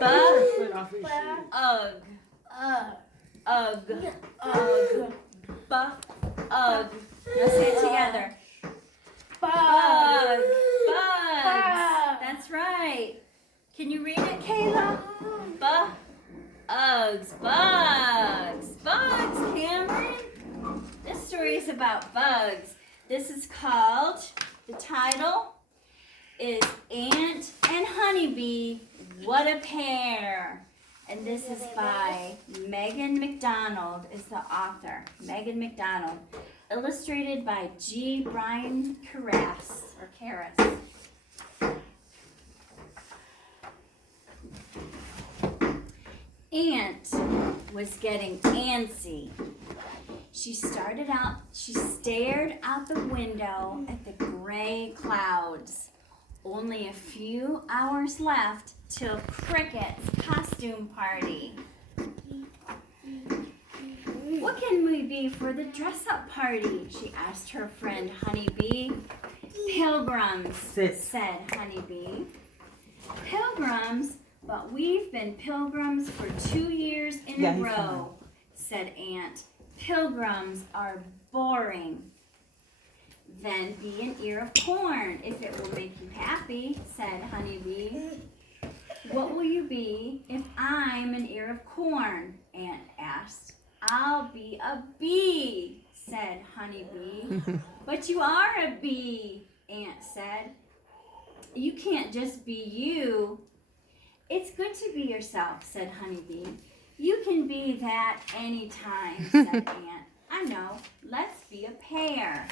Ugh. Ugh. Ugh. Now say it together. Bug. Bugs. That's right. Can you read it, Kayla? Bugs. Bugs. Bugs, Cameron. This story is about bugs. This is called, the title is Ant and Honeybee, What a Pair. And this is by McDonald is the author. McDonald. Illustrated by G. Brian Karras. Ant was getting antsy. She stared out the window at the gray clouds. Only a few hours left till Cricket's costume party. What can we be for the dress-up party? She asked her friend Honeybee. Pilgrims, said Honeybee. Pilgrims? But we've been pilgrims for 2 years in a row, said Ant. Pilgrims are boring. Then be an ear of corn, if it will make you happy, said Honeybee. What will you be if I'm an ear of corn? Ant asked. I'll be a bee, said Honeybee. But you are a bee, Ant said. You can't just be you. It's good to be yourself, said Honeybee. You can be that anytime, said Ant. I know. Let's be a pair.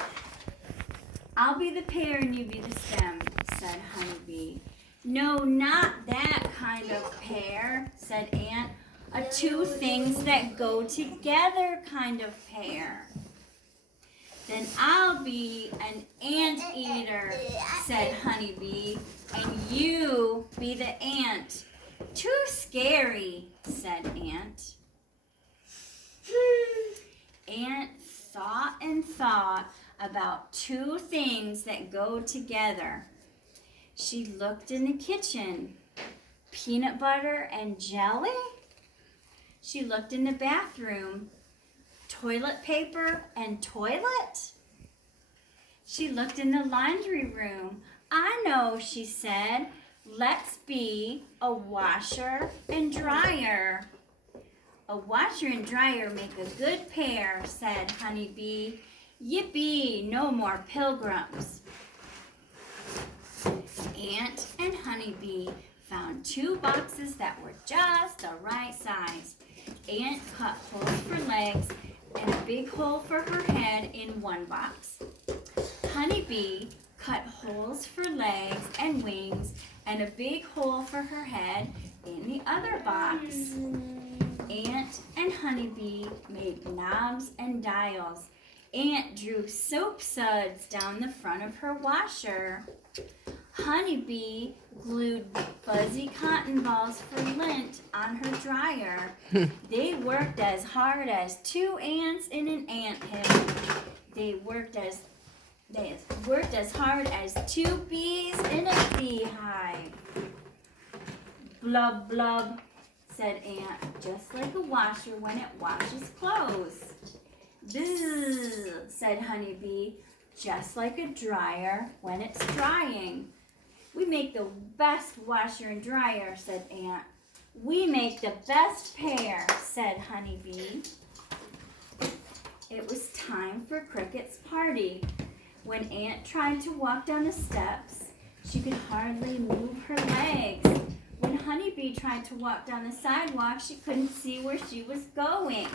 I'll be the pear and you be the stem, said Honeybee. No, not that kind of pear, said Ant. A two things that go together kind of pear. Then I'll be an anteater, said Honeybee, and you be the ant. Too scary, said Ant. Ant thought and thought about two things that go together. She looked in the kitchen. Peanut butter and jelly? She looked in the bathroom. Toilet paper and toilet? She looked in the laundry room. I know, she said. Let's be a washer and dryer. A washer and dryer make a good pair, said Honeybee. Yippee, no more pilgrims. Ant and Honeybee found 2 boxes that were just the right size. Ant cut holes for legs and a big hole for her head in one box. Honeybee cut holes for legs and wings and a big hole for her head in the other box. Ant and Honeybee made knobs and dials. Ant drew soap suds down the front of her washer. Honeybee glued fuzzy cotton balls for lint on her dryer. They worked as hard as 2 ants in an anthill. They worked as hard as 2 bees in a beehive. Blub, blub, said Ant, just like a washer when it washes clothes. Bzzz, said Honeybee, just like a dryer when it's drying. We make the best washer and dryer, said Ant. We make the best pair, said Honeybee. It was time for Cricket's party. When Ant tried to walk down the steps, she could hardly move her legs. When Honeybee tried to walk down the sidewalk, she couldn't see where she was going.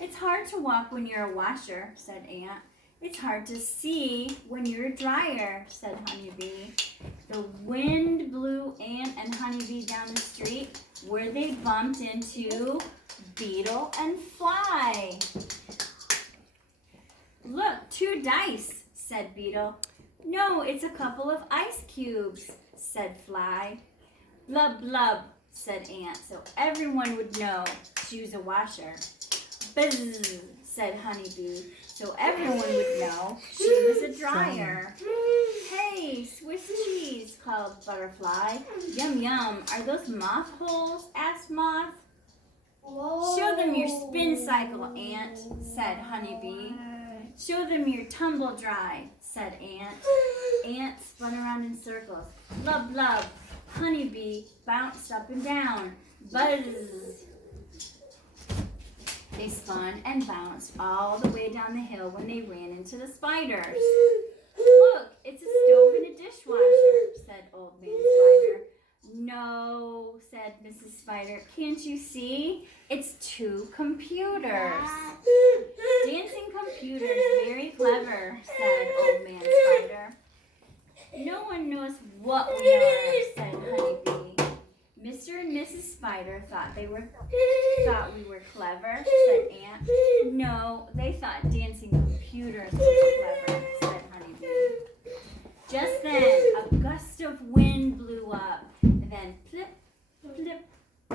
It's hard to walk when you're a washer, said Ant. It's hard to see when you're a dryer, said Honeybee. The wind blew Ant and Honeybee down the street where they bumped into Beetle and Fly. Look, 2 dice, said Beetle. No, it's a couple of ice cubes, said Fly. Blub, blub, said Ant, so everyone would know she was a washer. Buzz, said Honeybee. so everyone would know she was a dryer. Hey, Swiss cheese, called Butterfly. Yum, yum. Are those moth holes? Asked Moth. Show them your spin cycle, Ant, said Honeybee. Show them your tumble dry, said Ant. Ant spun around in circles. Blub, blub. Honeybee bounced up and down. Buzz. They spun and bounced all the way down the hill when they ran into the spiders. Look, it's a stove and a dishwasher, said Old Man Spider. No, said Mrs. Spider. Can't you see? It's 2 computers. Dancing computers, very clever, said Old Man Spider. No one knows what we are, said Honeybee. Mr. and Mrs. Spider thought we were clever, said Ant. No, they thought dancing computers were clever, said Honeybee. Just then, a gust of wind blew up, and then flip, flip,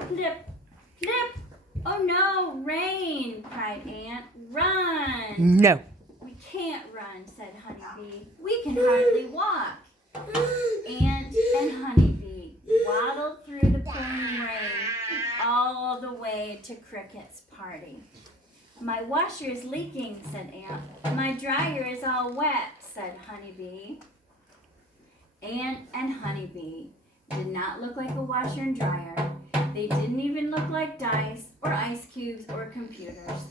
flip, flip. Oh no, rain, cried Ant. Run! No. We can't run, said Honeybee. We can hardly walk. Ant and Honeybee waddled through the pouring rain all the way to Cricket's party. My washer is leaking, said Ant. My dryer is all wet, said Honeybee. Ant and Honeybee did not look like a washer and dryer. They didn't even look like dice or ice cubes or computers.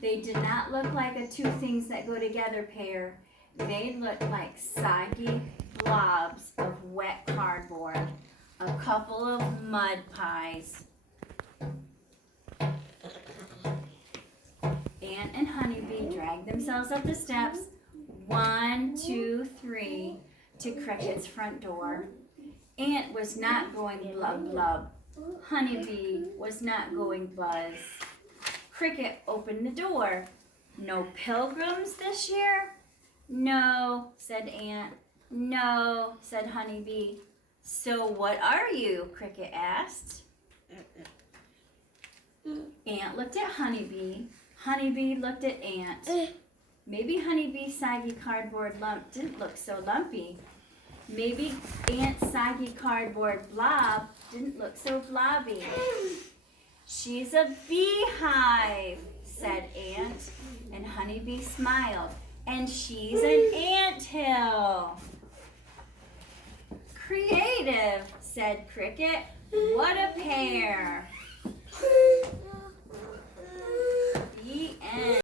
They did not look like a 2 things that go together pair. They looked like soggy blobs of wet cardboard, a couple of mud pies. Ant and Honeybee dragged themselves up the steps, 1, 2, 3, to Cricket's front door. Ant was not going blub blub. Honeybee was not going buzz. Cricket opened the door. No pilgrims this year? No, said Ant. No, said Honeybee. So what are you? Cricket asked. Ant looked at Honeybee. Honeybee looked at Ant. Maybe Honeybee's soggy cardboard lump didn't look so lumpy. Maybe Ant's soggy cardboard blob didn't look so blobby. She's a beehive, said Ant, and Honeybee smiled. And she's an anthill. Creative, said Cricket. What a pair. The end.